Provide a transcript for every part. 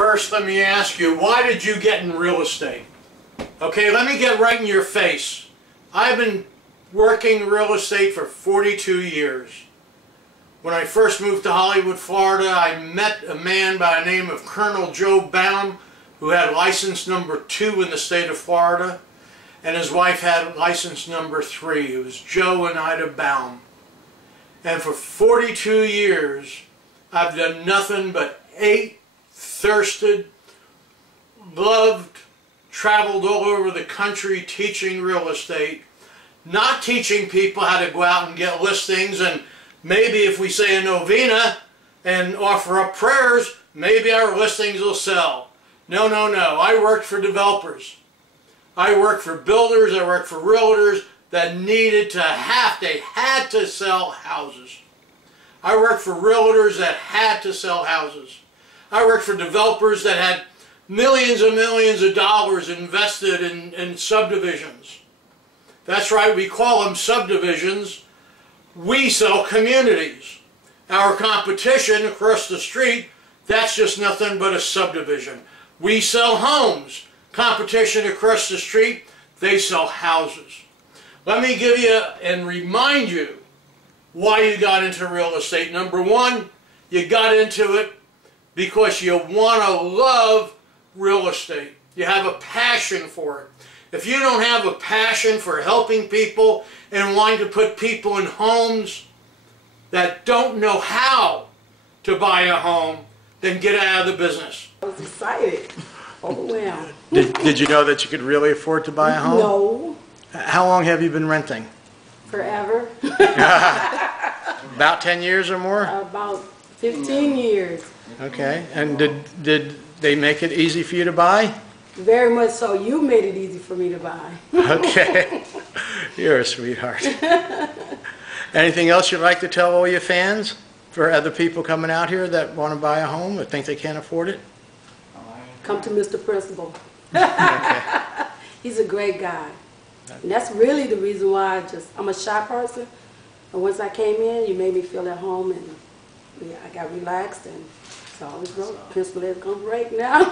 First, let me ask you, why did you get in real estate? Okay, let me get right in your face. I've been working real estate for 42 years. When I first moved to Hollywood, Florida, I met a man by the name of Colonel Joe Baum, who had license number 2 in the state of Florida, and his wife had license number 3. It was Joe and Ida Baum. And for 42 years, I've done nothing but ate, thirsted, loved, traveled all over the country teaching real estate, not teaching people how to go out and get listings, and maybe if we say a novena and offer up prayers, maybe our listings will sell. No, no, no. I worked for developers. I worked for builders. I worked for realtors that needed to they had to sell houses. I worked for realtors that had to sell houses. I worked for developers that had millions and millions of dollars invested in subdivisions. That's right, we call them subdivisions. We sell communities. Our competition across the street, that's just nothing but a subdivision. We sell homes. Competition across the street, they sell houses. Let me give you and remind you why you got into real estate. Number one, you got into it because you want to love real estate. You have a passion for it. If you don't have a passion for helping people and wanting to put people in homes that don't know how to buy a home, then get out of the business. I was excited, overwhelmed. Did you know that you could really afford to buy a home? No. How long have you been renting? Forever. About 10 years or more? About 15 years. Okay. And did they make it easy for you to buy? Very much so. You made it easy for me to buy. Okay. You're a sweetheart. Anything else you'd like to tell all your fans for other people coming out here that want to buy a home or think they can't afford it? Come to Mr. Principe. Okay. He's a great guy. And that's really the reason why I'm a shy person. And once I came in, you made me feel at home, and yeah, I got relaxed, and so I was going, Principe is going to break now.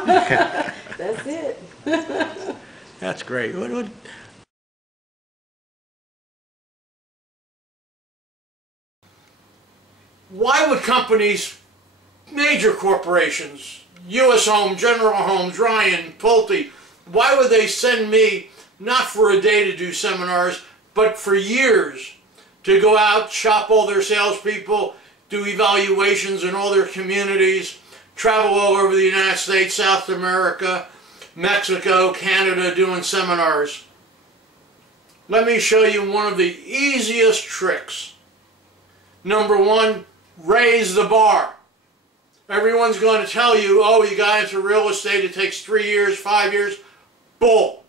That's it. That's great. Why would companies, major corporations, U.S. Home, General Homes, Ryan, Pulte, why would they send me not for a day to do seminars, but for years to go out, shop all their salespeople, do evaluations in all their communities, travel all over the United States, South America, Mexico, Canada, doing seminars? Let me show you one of the easiest tricks. Number one, raise the bar. Everyone's going to tell you, oh, you got into real estate, it takes 3 years, 5 years. Bull.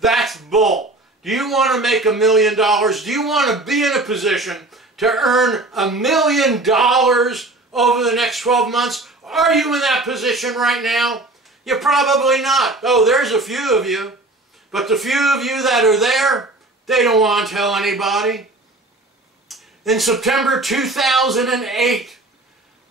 That's bull. Do you want to make $1 million? Do you want to be in a position to earn $1 million over the next 12 months? Are you in that position right now? You're probably not. Oh, there's a few of you. But the few of you that are there, they don't want to tell anybody. In September 2008,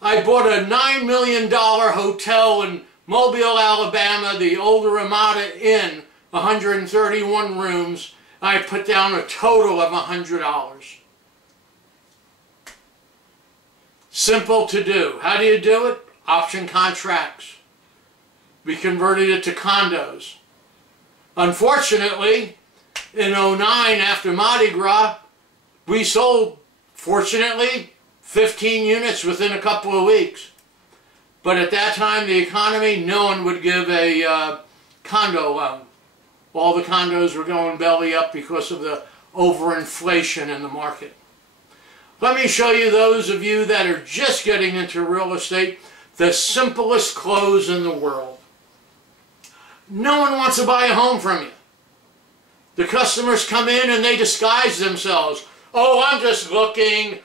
I bought a $9 million hotel in Mobile, Alabama, the old Ramada Inn, 131 rooms. I put down a total of $100. Simple to do. How do you do it? Option contracts. We converted it to condos. Unfortunately, in '09, after Mardi Gras, we sold, fortunately, 15 units within a couple of weeks. But at that time, the economy, no one would give a condo loan. All the condos were going belly up because of the overinflation in the market. Let me show you, those of you that are just getting into real estate, the simplest close in the world. No one wants to buy a home from you. The customers come in and they disguise themselves. Oh, I'm just looking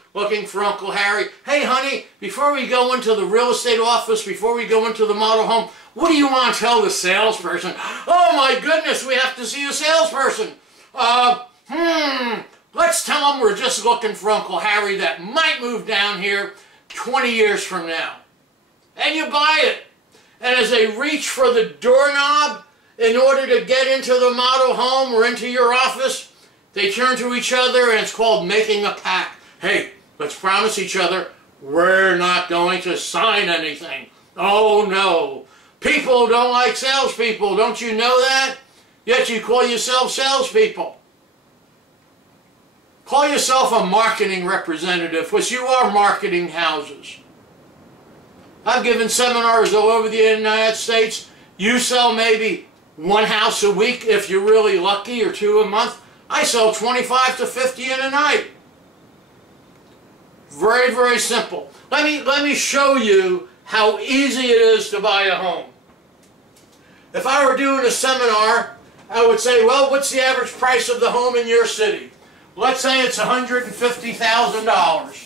for Uncle Harry. Hey, honey, before we go into the real estate office, before we go into the model home, what do you want to tell the salesperson? Oh, my goodness, we have to see a salesperson. Let's tell them we're just looking for Uncle Harry that might move down here 20 years from now. And you buy it. and as they reach for the doorknob in order to get into the model home or into your office, they turn to each other, and it's called making a pact. Hey, let's promise each other we're not going to sign anything. Oh no. People don't like salespeople. Don't you know that? Yet you call yourself salespeople. Call yourself a marketing representative, because you are marketing houses. I've given seminars all over the United States. You sell maybe one house a week if you're really lucky, or two a month. I sell 25 to 50 in a night. Very, very simple. Let me show you how easy it is to buy a home. If I were doing a seminar, I would say, well, what's the average price of the home in your city? Let's say it's $150,000.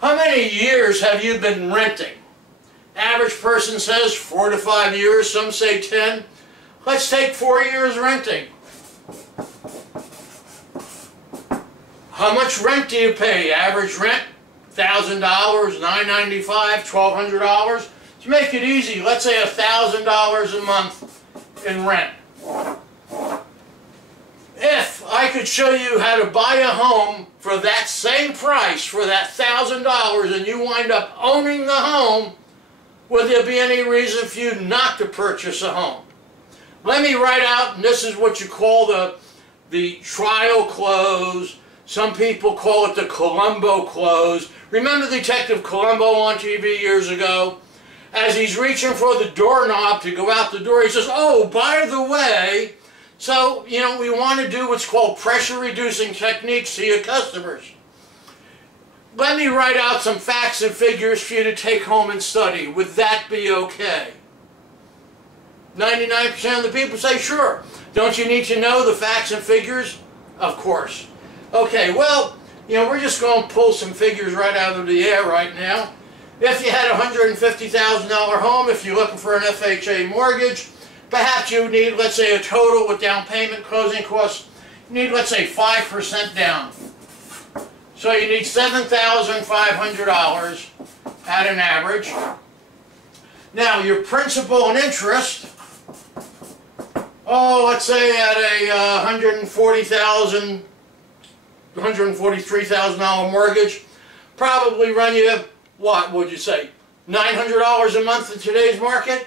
How many years have you been renting? Average person says 4 to 5 years, some say 10. Let's take 4 years renting. How much rent do you pay? Average rent, $1,000, $995, $1,200. To make it easy, let's say $1,000 a month in rent. If I could show you how to buy a home for that same price, for that $1,000, and you wind up owning the home, would there be any reason for you not to purchase a home? Let me write out, and this is what you call the trial close. Some people call it the Columbo close. Remember Detective Columbo on TV years ago? As he's reaching for the doorknob to go out the door, he says, oh, by the way, so, you know, we want to do what's called pressure-reducing techniques to your customers. Let me write out some facts and figures for you to take home and study. Would that be okay? 99% of the people say, sure. Don't you need to know the facts and figures? Of course. Okay, well, you know, we're just going to pull some figures right out of the air right now. If you had a $150,000 home, if you're looking for an FHA mortgage, perhaps you need, let's say, a total with down payment, closing costs, you need, let's say, 5% down. So you need $7,500 at an average. Now, your principal and interest, oh, let's say at a $143,000 mortgage, probably run you, what would you say, $900 a month in today's market?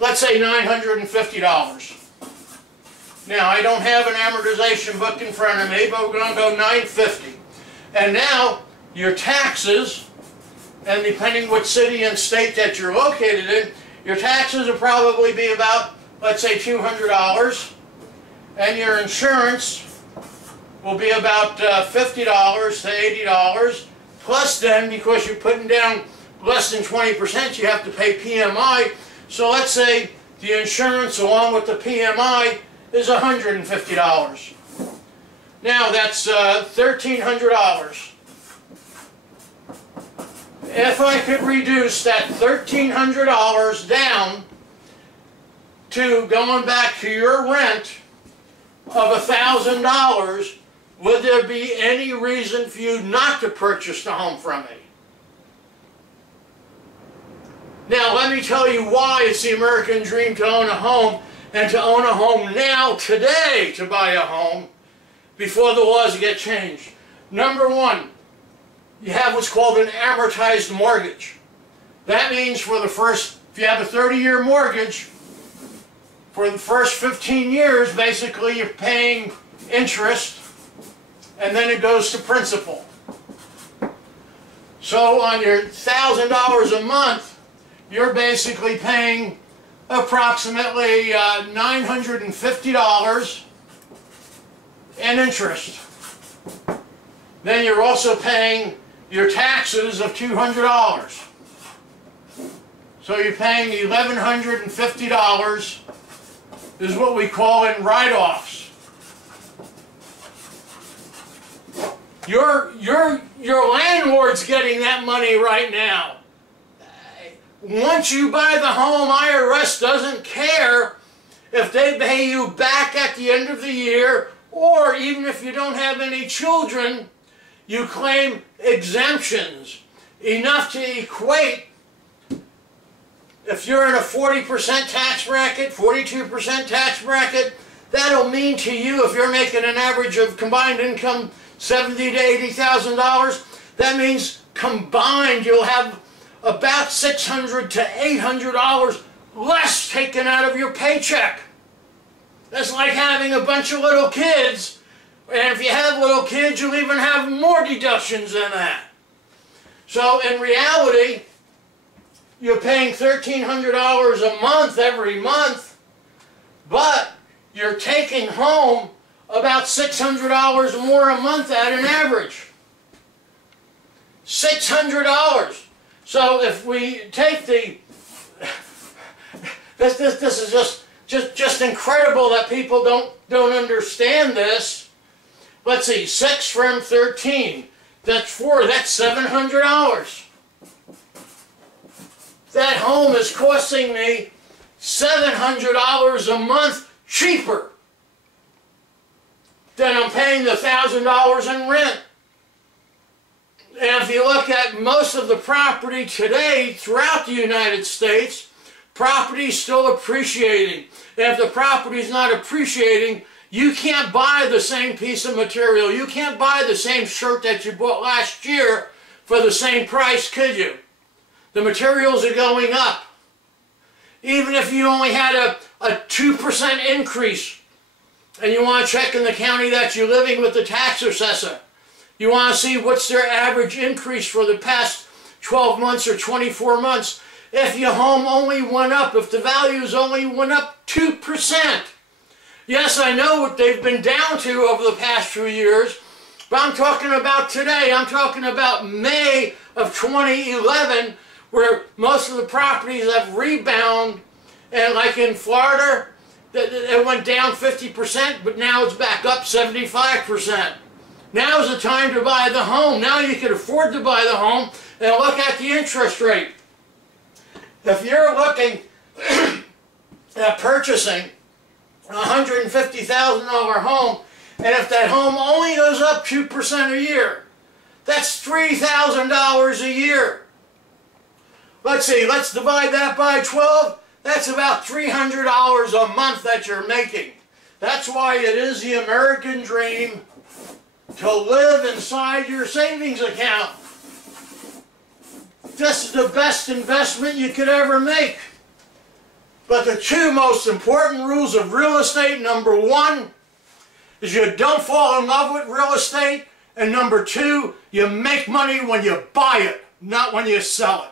Let's say $950. Now, I don't have an amortization book in front of me, but we're going to go $950. And now, your taxes, and depending what city and state that you're located in, your taxes will probably be about, let's say, $200. And your insurance will be about $50 to $80. Plus then, because you're putting down less than 20%, you have to pay PMI. So let's say the insurance along with the PMI is $150. Now that's $1,300. If I could reduce that $1,300 down to going back to your rent of $1,000, would there be any reason for you not to purchase the home from me? Now, let me tell you why it's the American dream to own a home, and to own a home now, today, to buy a home, before the laws get changed. Number one, you have what's called an amortized mortgage. That means for the first, if you have a 30-year mortgage, for the first 15 years, basically, you're paying interest, and then it goes to principal. So on your $1,000 a month, you're basically paying approximately $950 in interest. Then you're also paying your taxes of $200. So you're paying $1,150 is what we call in write-offs. Your landlord's getting that money right now. Once you buy the home, IRS doesn't care if they pay you back at the end of the year, or even if you don't have any children, you claim exemptions. enough to equate, if you're in a 40% tax bracket, 42% tax bracket, that'll mean to you, if you're making an average of combined income $70,000 to $80,000, that means combined you'll have about $600 to $800 less taken out of your paycheck. That's like having a bunch of little kids, and if you have little kids, you'll even have more deductions than that. So in reality, you're paying $1,300 a month every month, but you're taking home about $600 more a month at an average. $600. So if we take the, this is just incredible that people don't understand this. Let's see, 6 from 13. That's 4. That's $700. That home is costing me $700 a month cheaper than I'm paying the $1,000 in rent. And if you look at most of the property today throughout the United States, property is still appreciating. And if the property is not appreciating, you can't buy the same piece of material. You can't buy the same shirt that you bought last year for the same price, could you? The materials are going up. Even if you only had a 2% increase, and you want to check in the county that you're living with the tax assessor, you want to see what's their average increase for the past 12 months or 24 months. If your home only went up, if the values only went up 2%. Yes, I know what they've been down to over the past few years, but I'm talking about today. I'm talking about May of 2011, where most of the properties have rebounded, and like in Florida, it went down 50%, but now it's back up 75%. Now is the time to buy the home. Now you can afford to buy the home, and look at the interest rate. If you're looking at purchasing a $150,000 home, and if that home only goes up 2% a year, that's $3,000 a year. Let's see, let's divide that by 12. That's about $300 a month that you're making. That's why it is the American dream to live inside your savings account. This is the best investment you could ever make. But the two most important rules of real estate, number 1, is you don't fall in love with real estate, and number 2, you make money when you buy it, not when you sell it.